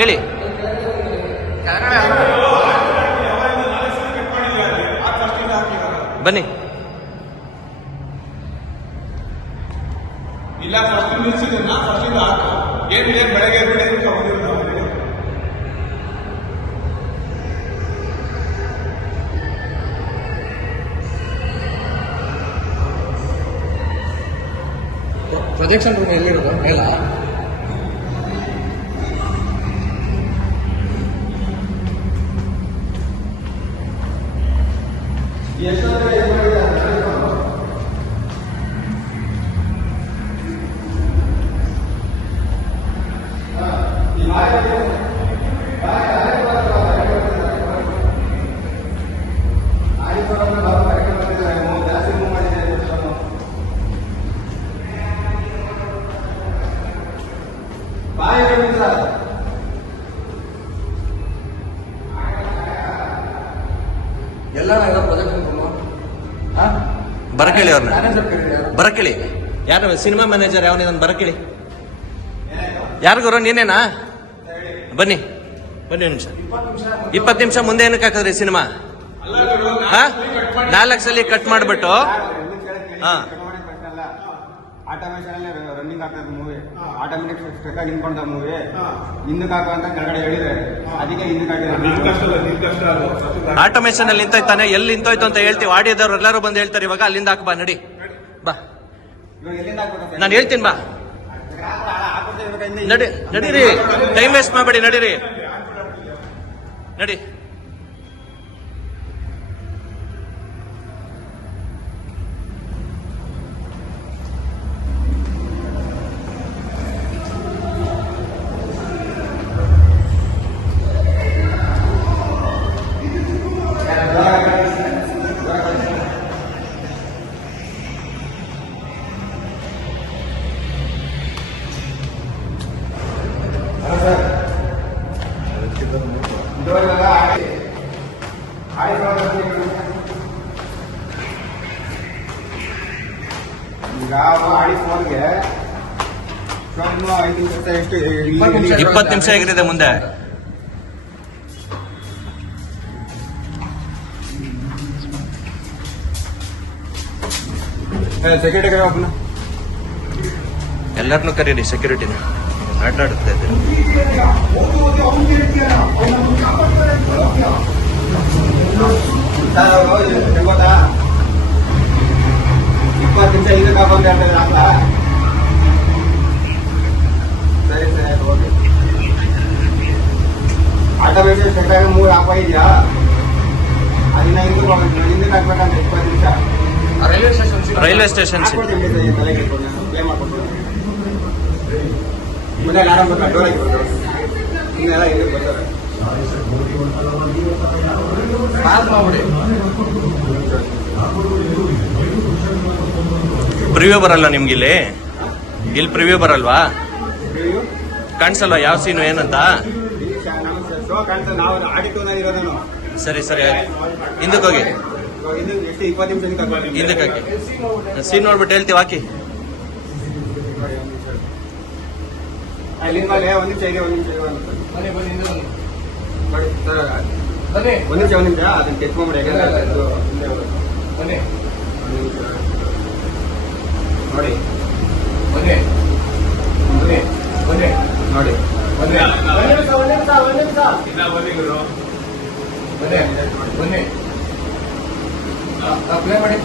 ಹೇಳಿ. ಬನ್ನಿ. ಇಲ್ಲ ಫಸ್ಟ್ ನಿಲ್ಸಿದ್ನ ಫಸ್ಟ್ ಏನ್ ಬೆಳಗ್ಗೆ ಪ್ರೊಜೆಕ್ಷನ್ ರೂಮ್ ಎಲ್ಲಿರೋದು? ಮೇಲ ಎಲ್ಲ ಪ್ರೊಜೆಕ್ಷನ್ ರೂಮ್ ಬರಕೇಳಿ ಅವ್ರನ್ನ, ಬರಕೇಳಿ. ಯಾರು ಸಿನಿಮಾ ಮ್ಯಾನೇಜರ್ ಯಾವನಿದನ್? ಬರಕೇಳಿ. ಯಾರಿಗೋರು ನೀನೇನಾ? ಬನ್ನಿ ಬನ್ನಿ ನಿಮಿಷ. 20 ನಿಮಿಷ ಮುಂದೆ ಏನಕ್ಕೆ ಹಾಕಿದ್ರಿ ಸಿನಿಮಾ? 4 ಸಲ ಕಟ್ ಮಾಡ್ಬಿಟ್ಟು ಆಟೋಮೇಷನ್ ರನ್ನಿಂಗ್ ಆಗ್ತದೆ ಮೂವಿ, ಆಟೋಮೆಟಿಕ್ ಸ್ಟೆಕ್ ಆಗಿ ನಿಂತ್ಕೊಂಡ ಮೂವಿ ಹಿಂದಕ್ಕೆ ಹಾಕೋ ಅಂತ ಕೆಳಗಡೆ ಹೇಳಿದ್ರೆ ಅದಕ್ಕೆ ಹಿಂದಕ್ಕೆ ಹಾಕಿದ್ರೆ ಆಟೋಮೇಷನ್ ಅಲ್ಲಿ ನಿಂತೋಯ್ತಾನೆ. ಎಲ್ಲಿ ನಿಂತೋಯ್ತು ಅಂತ ಹೇಳ್ತೀವಿ. ಆಡಿಯೋದವ್ರು ಎಲ್ಲರೂ ಬಂದು ಹೇಳ್ತಾರೆ ಇವಾಗ ಅಲ್ಲಿಂದ ಹಾಕ ಬಾ, ನಡಿ ಬಾ, ಇವಾಗ ಎಲ್ಲಿಂದ ಹಾಕ್ಬೇಕು ನಾನು ಹೇಳ್ತೀನಿ ಬಾ, ನಡಿ ನಡೀರಿ, ಟೈಮ್ ವೇಸ್ಟ್ ಮಾಡಬೇಡಿ, ನಡೀರಿ ನಡಿ. ಈಗ ಆಡಿ ಫೋನ್ಗೆ 20 ನಿಮಿಷ ಆಗಿರಿದೆ ಮುಂದೆ. ಸೆಕ್ಯೂರಿಟಿ ಒಬ್ಬನ ಎಲ್ಲರನ್ನೂ ಕರೀರಿ, ಸೆಕ್ಯೂರಿಟಿನ ಆಟ ಆಡುತ್ತೆ. ಗೊತ್ತಾ 20 ನಿಮಿಷ ಇದಕ್ಕೆ ಹಾಕೊಂತ ಹೇಳ್ತಾರೆ ಹಾಕ್ಲ. ಸರಿ ಸರಿ ಓಕೆ. ಆಟೋಮೇಷನ್ ಸೆಟ್ ಆಗಿ 3 ಆಫ್ ಆಗಿದ್ಯಾ? ಅದನ್ನ ಹಿಂದಕ್ಕೆ ಹಾಕ್ಬೇಕಂತ 20 ನಿಮಿಷ. ರೈಲ್ವೆ ಸ್ಟೇಷನ್ ಪ್ಲೇ ಮಾಡ್ಕೊಡ್ತೀನಿ. ಮುಂದೆ ಆರಾಮ್ ಬರ್ತಾರೆ, ಡೋರ್ ಆಗಿರ್ಬೋದು. ಹಿಂಗೆಲ್ಲ ಇದಕ್ಕೆ ಬರ್ತಾರೆ. ಪ್ರಿವ್ಯೂ ಬರಲ್ಲ ನಿಮ್ಗೆ? ಇಲ್ಲಿ ಪ್ರಿವ್ಯೂ ಬರಲ್ವಾ? ಕಾಣಿಸಲ್ವಾ ಯಾವ ಸೀನು ಏನಂತ? ಶೋ ಕಾಣ್ತದೆ, ನಾವು ಆಡಿಟೋನಲ್ಲಿ ಇರೋದನ್ನು. ಸರಿ ಸರಿ, ಹಿಂದಕ್ಕೆ ಹೋಗಿ, ಎಷ್ಟು 20 ನಿಮಿಷ ಹಿಂದಕ್ಕೆ ಹಾಕಿ. ಸೀನ್ ನೋಡ್ಬಿಟ್ಟು ಹೇಳ್ತೀವಿ, ಹಾಕಿ. ಅಲ್ಲಿಂದ ಒಂದು ನಿಮಿಷ ಇದೆ, ಒಂದು ನಿಮಿಷ ಅದನ್ನ ತೆತ್ಕೊಂಡ್ಬಿಡಿ. ಯಾಕಂದ್ರೆ ನೋಡಿ ಪ್ಲೇ ಮಾಡಿ.